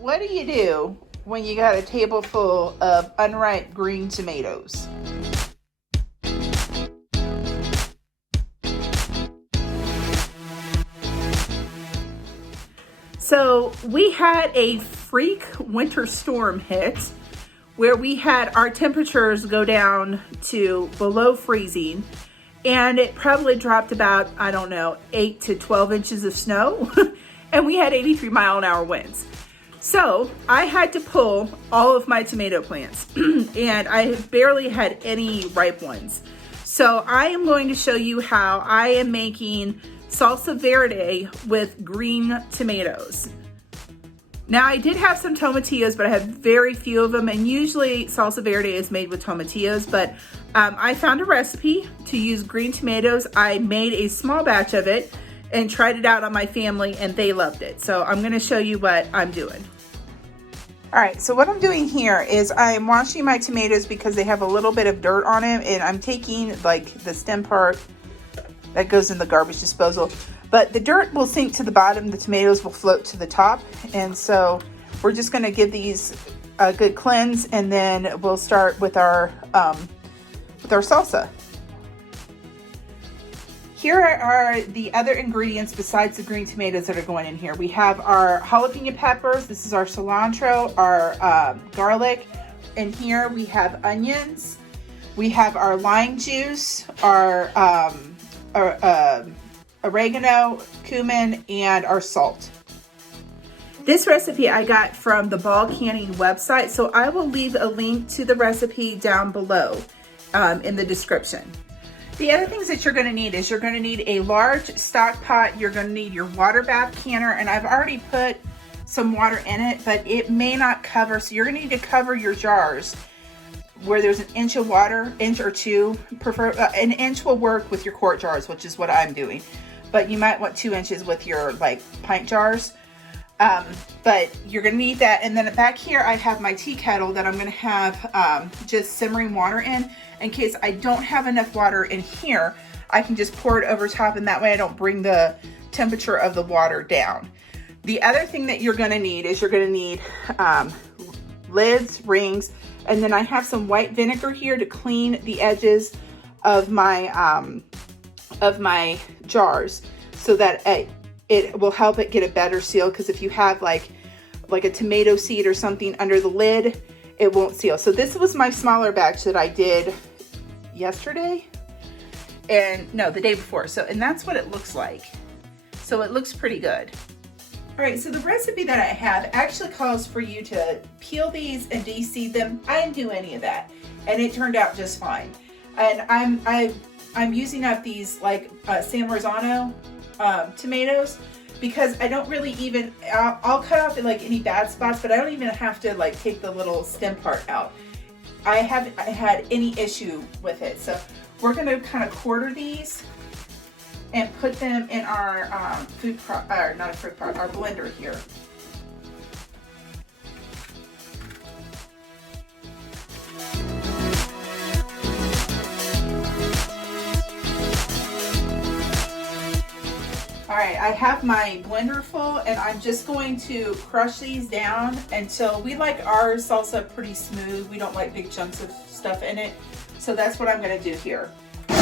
What do you do when you got a table full of unripe green tomatoes? So we had a freak winter storm hit where we had our temperatures go down to below freezing, and it probably dropped about, I don't know, 8 to 12 inches of snow and we had 83-mile-an-hour winds. So I had to pull all of my tomato plants and I barely had any ripe ones. So I am going to show you how I am making Salsa Verde with green tomatoes. Now I did have some tomatillos, but I had very few of them, and usually Salsa Verde is made with tomatillos, but I found a recipe to use green tomatoes. I made a small batch of it and tried it out on my family and they loved it. So I'm gonna show you what I'm doing. All right, so what I'm doing here is I'm washing my tomatoes because they have a little bit of dirt on them, and I'm taking like the stem part that goes in the garbage disposal. But the dirt will sink to the bottom, the tomatoes will float to the top. And so we're just gonna give these a good cleanse, and then we'll start with our salsa. Here are the other ingredients besides the green tomatoes that are going in here. We have our jalapeno peppers. This is our cilantro, our garlic. In here we have onions. We have our lime juice, our oregano, cumin, and our salt. This recipe I got from the Ball Canning website, so I will leave a link to the recipe down below in the description. The other things that you're going to need is you're going to need a large stock pot. You're going to need your water bath canner, and I've already put some water in it, but it may not cover, so you're going to need to cover your jars where there's an inch of water, inch or two. Prefer an inch will work with your quart jars, which is what I'm doing, but you might want 2 inches with your like pint jars. But you're going to need that. And then back here I have my tea kettle that I'm going to have just simmering water in case I don't have enough water in here. I can just pour it over top, and that way I don't bring the temperature of the water down. The other thing that you're going to need is you're going to need lids, rings, and then I have some white vinegar here to clean the edges of my jars so that it will help it get a better seal, because if you have like a tomato seed or something under the lid, it won't seal. So this was my smaller batch that I did yesterday, and no, the day before. So, and that's what it looks like. So it looks pretty good. All right, so the recipe that I have actually calls for you to peel these and de-seed them. I didn't do any of that, and it turned out just fine. And I'm using up these like San Marzano tomatoes because I don't really even, I'll cut off like any bad spots, but I don't even have to like take the little stem part out. I haven't had any issue with it. So we're gonna kind of quarter these and put them in our our blender here. All right, I have my blender full, and I'm just going to crush these down until we like our salsa pretty smooth. We don't like big chunks of stuff in it. So that's what I'm gonna do here. All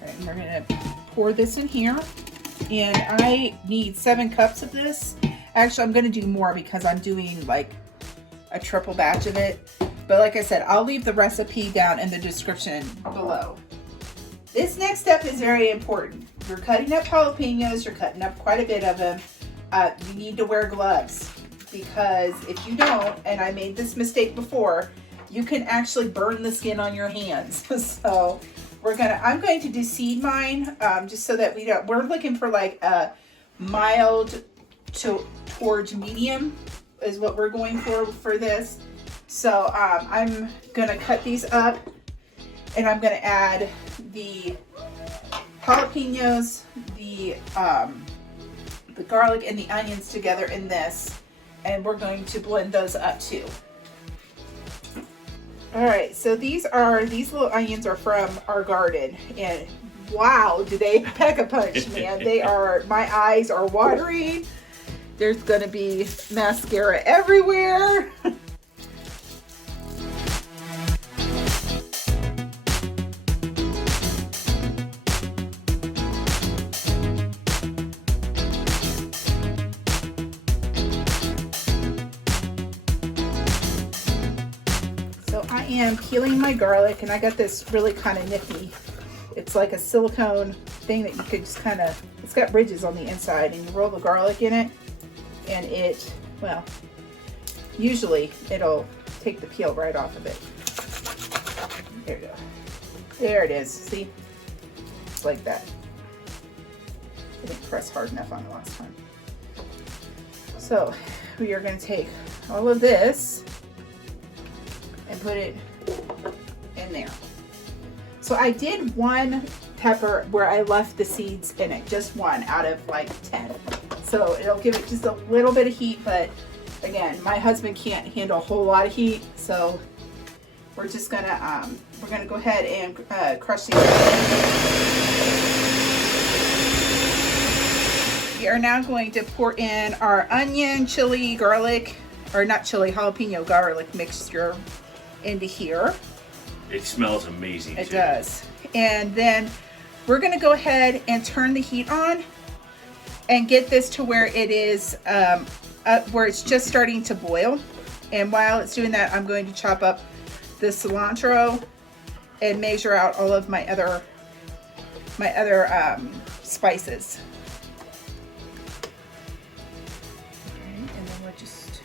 right, and we're gonna pour this in here. And I need 7 cups of this. Actually, I'm gonna do more because I'm doing like a triple batch of it. But like I said, I'll leave the recipe down in the description below. This next step is very important. You're cutting up jalapenos, you're cutting up quite a bit of them. You need to wear gloves, because if you don't, and I made this mistake before, you can actually burn the skin on your hands. So I'm going to de-seed mine just so that we're looking for like a mild towards medium is what we're going for this. So I'm gonna cut these up, and I'm gonna add the jalapenos, the garlic, and the onions together in this, And we're going to blend those up too. All right, so these little onions are from our garden, and wow, do they pack a punch, man. They are, my eyes are watering. There's gonna be mascara everywhere. So I am peeling my garlic, and I got this really kind of nifty. It's like a silicone thing that you could just kind of, it's got ridges on the inside, and you roll the garlic in it, and it, well, usually it'll take the peel right off of it. There you go. There it is. See? It's like that. I didn't press hard enough on it last time. So we are going to take all of this and put it in there. So I did one pepper where I left the seeds in it, just one out of like 10. So it'll give it just a little bit of heat, but again, my husband can't handle a whole lot of heat, so we're just gonna go ahead and crush these. We are now going to pour in our onion, chili, garlic, or not chili, jalapeno garlic mixture into here. It smells amazing. It does. And then we're going to go ahead and turn the heat on and get this to where it is, where it's just starting to boil. And while it's doing that, I'm going to chop up the cilantro and measure out all of my other spices. And then we'll just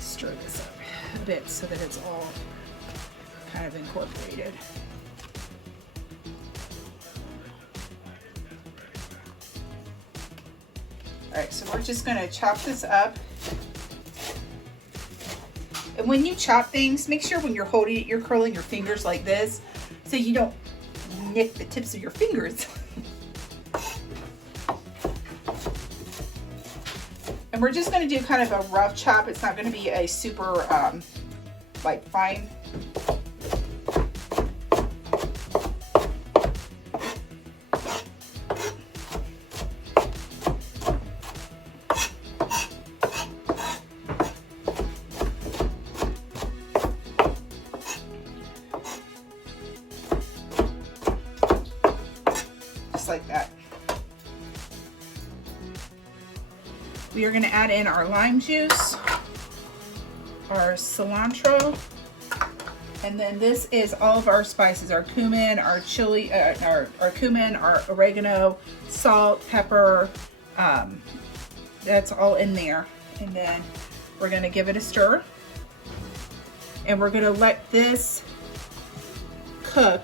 stir this up a bit so that it's all kind of incorporated. All right, so we're just going to chop this up. And when you chop things, make sure when you're holding it, you're curling your fingers like this so you don't nick the tips of your fingers. And we're just going to do kind of a rough chop. It's not going to be a super like fine. Like that. We are going to add in our lime juice, our cilantro, and then this is all of our spices, our cumin, our chili, our cumin, our oregano, salt, pepper, that's all in there. And then we're going to give it a stir, and we're going to let this cook,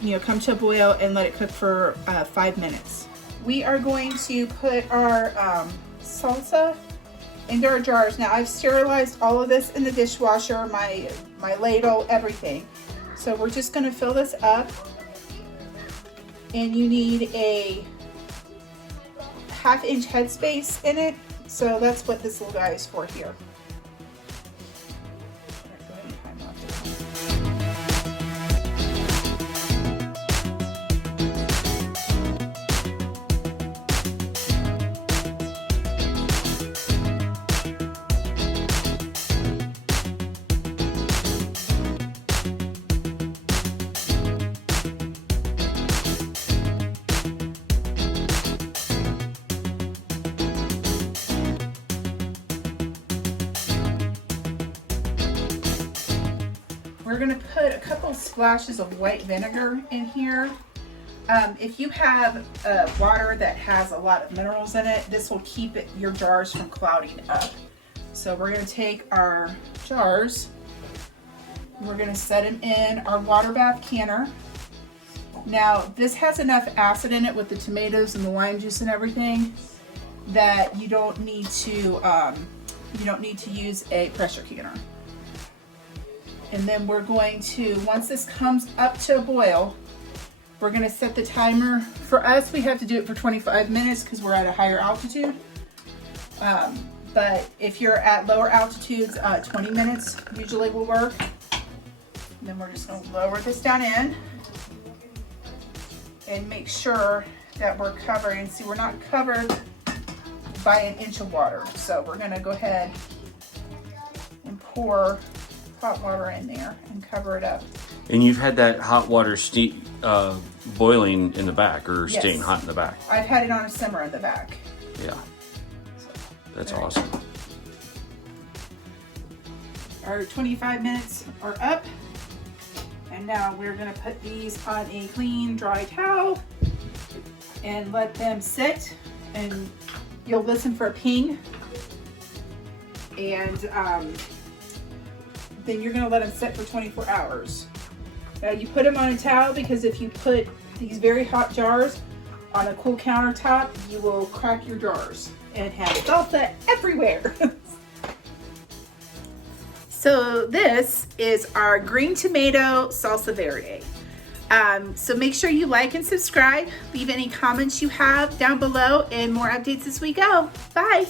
you know, come to a boil, and let it cook for 5 minutes. We are going to put our salsa into our jars. Now I've sterilized all of this in the dishwasher, my ladle, everything. So we're just going to fill this up, and you need a 1/2 inch headspace in it. So that's what this little guy is for here. We're going to put a couple splashes of white vinegar in here. If you have water that has a lot of minerals in it, this will keep your jars from clouding up. So we're going to take our jars, we're going to set them in our water bath canner. Now this has enough acid in it with the tomatoes and the lime juice and everything that you don't need to use a pressure canner. And then we're going to, once this comes up to a boil, we're going to set the timer. For us, we have to do it for 25 minutes because we're at a higher altitude. But if you're at lower altitudes, 20 minutes usually will work. And then we're just gonna lower this down in and make sure that we're covering. See, we're not covered by an inch of water. So we're gonna go ahead and pour hot water in there and cover it up. And you've had that hot water boiling in the back, or Yes. staying hot in the back. I've had it on a simmer in the back. Yeah, So, that's there. awesome. Our 25 minutes are up. And now we're gonna put these on a clean, dry towel and let them sit, and you'll listen for a ping. And then you're gonna let them sit for 24 hours. Now you put them on a towel because if you put these very hot jars on a cool countertop, you will crack your jars and have salsa everywhere. So this is our green tomato salsa verde. So make sure you like and subscribe. Leave any comments you have down below, and more updates as we go. Bye.